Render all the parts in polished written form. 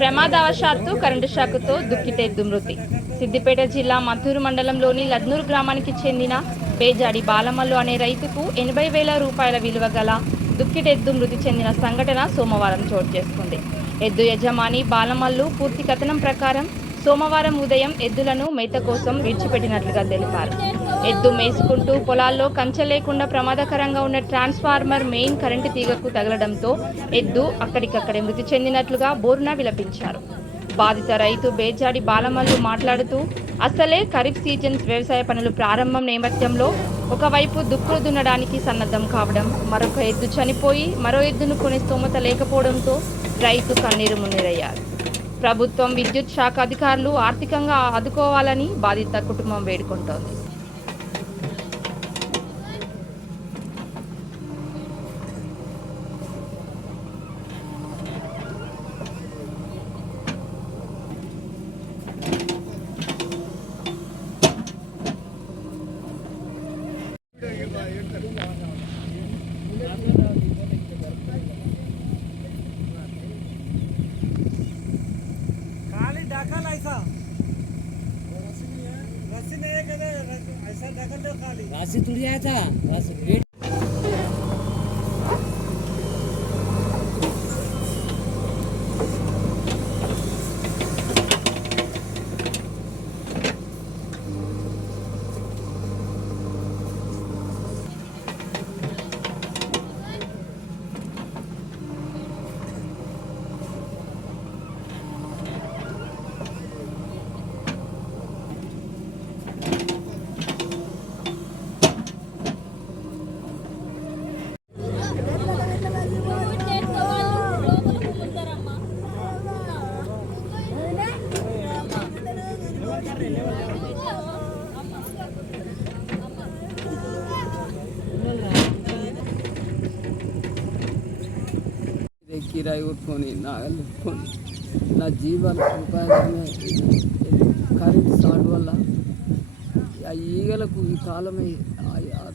ప్రమాదవశాత్తు కరెంటు షాకుతో దుక్కిటెద్దు మృతి. సిద్దిపేట జిల్లా మద్దూరు మండలంలోని లద్నూరు గ్రామానికి చెందిన బేజాడి బాలమల్లు అనే రైతుకు 80,000 రూపాయల విలువ గల దుక్కిటెద్దు మృతి చెందిన సంఘటన సోమవారం చోటు చేసుకుంది. ఎద్దు యజమాని బాలమల్లు పూర్తి కథనం ప్రకారం సోమవారం ఉదయం ఎద్దులను మేత కోసం విడిచిపెట్టినట్లుగా తెలిపారు. ఎద్దు మేసుకుంటూ పొలాల్లో కంచె లేకుండా ప్రమాదకరంగా ఉన్న ట్రాన్స్ఫార్మర్ మెయిన్ కరెంటు తీగకు తగలడంతో ఎద్దు అక్కడికక్కడే మృతి చెందినట్లుగా బోరున విలపించారు. బాధిత రైతు బేజాడి బాలమల్లు మాట్లాడుతూ, అసలే ఖరీఫ్ సీజన్ వ్యవసాయ పనులు ప్రారంభం నేపథ్యంలో ఒకవైపు దుక్కులు దున్నడానికి సన్నద్ధం కావడం, మరొక ఎద్దు చనిపోయి మరో ఎద్దును కొనే స్తోమత లేకపోవడంతో రైతు కన్నీరు మున్నీరయ్యారు. ప్రభుత్వం, విద్యుత్ శాఖ అధికారులు ఆర్థికంగా ఆదుకోవాలని బాధిత కుటుంబం వేడుకుంటోంది. राशि टूट गया था राशि किराए उठोनी नागल ना जीवन उपायమే కరెంట్ షార్ట్ వల్ల ఆ ఈగలకు ఈ కాలమే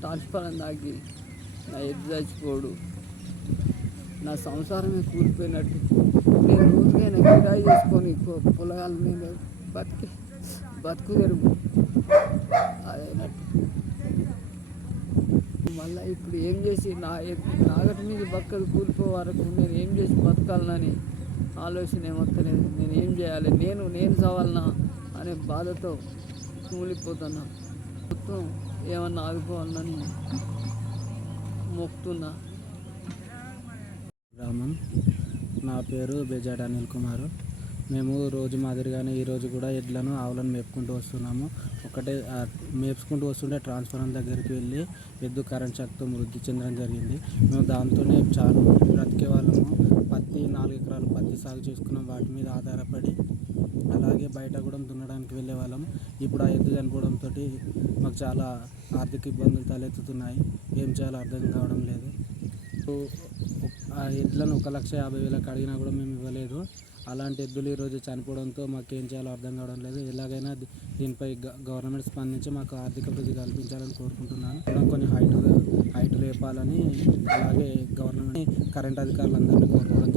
ట్రాన్స్ఫార్మర్ నాకి నా ఎద్దు చచ్చిపోడు, నా సంసారమే కూలిపోయినట్టు. నేను రోజుకైనా కిరాయి చేసుకొని పొలగాలు నేను బతుకు తెరుగు అదైనట్టు. మళ్ళీ ఇప్పుడు ఏం చేసి నాగటి మీద బక్కలు కూలిపో వరకు నేను ఏం చేసి బతకాలనని ఆలోచన ఏమొత్తలేదు. నేను ఏం చేయాలి, నేను చవాలనా అనే బాధతో కూలిపోతున్నా. మొత్తం ఏమన్నా ఆగిపోవాలని మొక్కుతున్నా. గ్రామం, నా పేరు బేజాడి అనిల్ కుమార్. మేము రోజు మాదిరిగానే ఈరోజు కూడా ఎడ్లను ఆవులను మేపుకుంటూ వస్తున్నాము. మేపుకుంటూ వస్తుంటే ట్రాన్స్ఫార్మర్ దగ్గరికి వెళ్ళి ఎద్దు కరెంట్ షాక్తో మృతి చెందడం జరిగింది. మేము దాంతోనే చాలా బ్రతికే వాళ్ళము. 4 ఎకరాలు పత్తి సాగు చేసుకున్నాం. వాటి మీద ఆధారపడి అలాగే బయట కూడా దున్నడానికి వెళ్ళే వాళ్ళం. ఇప్పుడు ఆ ఎద్దు చనిపోవడంతో మాకు చాలా ఆర్థిక ఇబ్బందులు తలెత్తుతున్నాయి. ఏం చేయాలో అర్థం కావడం లేదు. ఆ ఎడ్లను 1,50,000 అడిగినా కూడా మేము ఇవ్వలేదు. అలాంటి ఎద్దులు ఈరోజు చనిపోవడంతో మాకు ఏం చేయాలో అర్థం కావడం లేదు. ఎలాగైనా దీనిపై గవర్నమెంట్ స్పందించి మాకు ఆర్థిక వృద్ధి కల్పించాలని కోరుకుంటున్నాను. కొన్ని హైట్ లేపాలని, అలాగే గవర్నమెంట్ కరెంట్ అధికారులందరినీ కోరుకోవడం